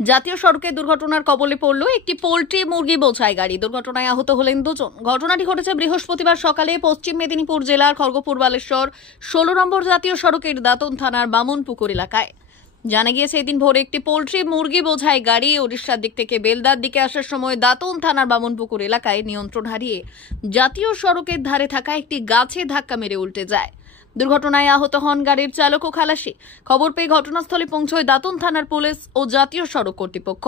জাতীয় সড়কে দুর্ঘটনার কবলে পড়ল একটি পোল্ট্রি মুরগি বোঝাই গাড়ি। দুর্ঘটনায় আহত হলেন দুজন। ঘটনাটি ঘটেছে বৃহস্পতিবার সকালে পশ্চিম মেদিনীপুর জেলার খড়গপুর বালেশ্বর 16 নম্বর জাতীয় সড়কের দাতন থানার বামুনপুকুর এলাকায়। জানা গিয়েছে এদিন ভোরে একটি পোল্ট্রি মুরগি বোঝাই গাড়ি ওড়িশার দিক থেকে বেলদার দিকে আসার সময় দাতন থানার বামুনপুকুর এলাকায় নিয়ন্ত্রণ হারিয়ে জাতীয় সড়কের ধারে থাকা একটি গাছে ধাক্কা মেরে উল্টে যায়। দুর্ঘটনায় আহত হন গাড়ির চালক ও খালাসি। খবর পেয়ে ঘটনাস্থলে পৌঁছয় দাতন থানার পুলিশ ও জাতীয় সড়ক কর্তৃপক্ষ।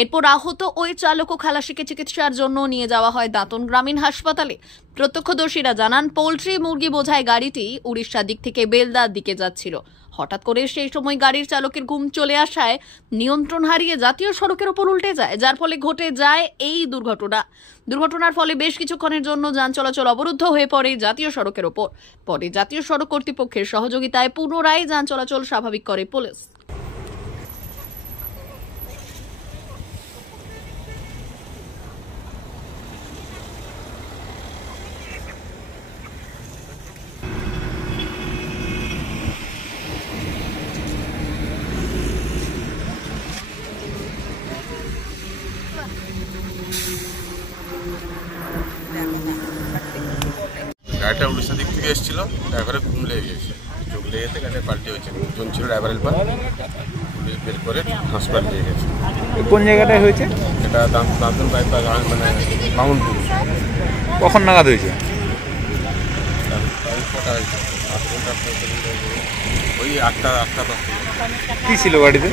এরপর আহত ওই চালক ও খালাসিকে চিকিৎসার জন্য নিয়ে যাওয়া হয় দাতন গ্রামীণ হাসপাতালে। প্রত্যক্ষদর্শীরা জানান, পোল্ট্রি মুরগি বোঝাই গাড়িটি উড়িষ্যার দিক থেকে বেলদার দিকে যাচ্ছিল। হঠাৎ করে সেই সময় গাড়ির চালকের ঘুম চলে আসায় নিয়ন্ত্রণ হারিয়ে জাতীয় সড়কের ওপর উল্টে যায়, যার ফলে ঘটে যায় এই দুর্ঘটনার ফলে বেশ কিছুক্ষণের জন্য যান চলাচল অবরুদ্ধ হয়ে পড়ে জাতীয় সড়কের ওপর। পরে জাতীয় সড়ক কর্তৃপক্ষের সহযোগিতায় পুনরায় যান চলাচল স্বাভাবিক করে পুলিশ। গাড়িটা উড়িষ্যা দিক থেকে এসেছিল, ড্রাইভারের ঘুম লেগে গেছে। চোখ লেগে যেতে গাড়িটা পাল্টে হয়েছে। দুজন ছিল ড্রাইভার হেল্পার, পুলিশ বের করে হাসপাতাল নিয়ে গেছে। কোন জায়গাটায় হয়েছে? এটা দাঁতন বাইপাস, মানে বামুনপুর। কখন নাগাদ হয়েছে? ওই 8টা 10টা। কি ছিল গাড়িতে?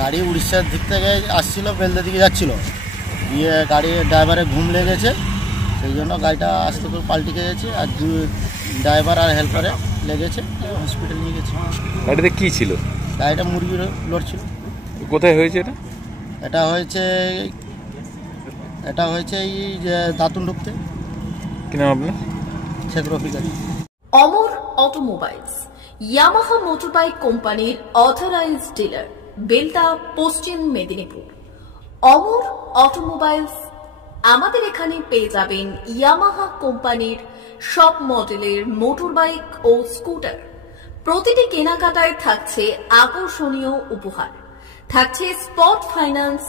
গাড়ি উড়িষ্যার দিক থেকে আসছিল, বেলদা দিকে যাচ্ছিল। দিয়ে গাড়ির ড্রাইভারের ঘুম লেগেছে, সেই জন্য গাড়িটা আস্তে করে পাল্টে গেছে। আর ড্রাইভার আর হেল্পারে লেগেছে, হসপিটাল নিয়ে গেছে। গাড়িতে কি ছিল? গাড়িটা মুরগির লোড ছিল। কোথায় হয়েছে এটা? এটা হয়েছে এই যে দাতুন ঢুকতে। কি নাম আপনার? শেখ রফিক। অমর অটোমোবাইলস ইয়ামাহা মোটরবাইক কোম্পানির অথরাইজড ডিলার, বেলদা, পশ্চিম মেদিনীপুর। অমর অটোমোবাইলস, আমাদের এখানে পেয়ে যাবেন ইয়ামাহা কোম্পানির সব মডেলের মোটরবাইক ও স্কুটার। প্রতিটি কেনাকাটায় থাকছে আকর্ষণীয় উপহার, থাকছে স্পট ফাইন্যান্স,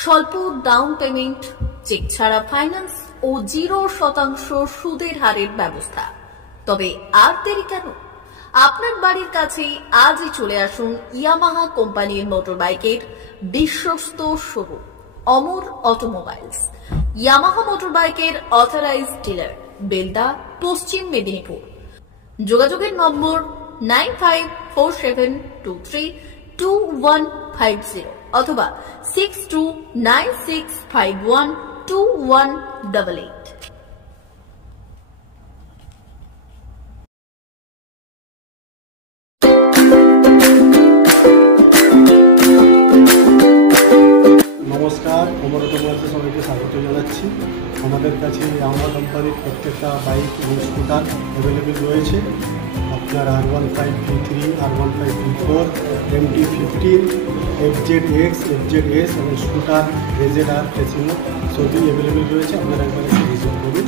স্বল্প ডাউন পেমেন্ট, চেক ছাড়া ফাইন্যান্স ও 0% সুদের হারের ব্যবস্থা। তবে আর দেরি কেন? আপনার বাড়ির কাছেই আজই চলে আসুন ইয়ামাহা কোম্পানির মোটরবাইকের বিশ্বস্ত শোরুম অমর অটোমোবাইলস, ইয়ামাহা মোটরবাইকের অথরাইজড ডিলার, বেলদা, পশ্চিম মেদিনীপুর। যোগাযোগের নম্বর 9547232150 অথবা 6296512188। নমস্কার, অমর অটোমোবাইলসে সবাইকে স্বাগত জানাচ্ছি। আমাদের কাছে ইয়ামাহা কোম্পানির প্রত্যেকটা বাইক এবং স্কুটার অ্যাভেলেবেল রয়েছে। আপনার R15 V3, R15 V4, MT-15, FZX, FZS এবং স্কুটার RZR ফেসিনো সবই অ্যাভেলেবেল রয়েছে। আপনারা একবার এসে ভিজিট করুন।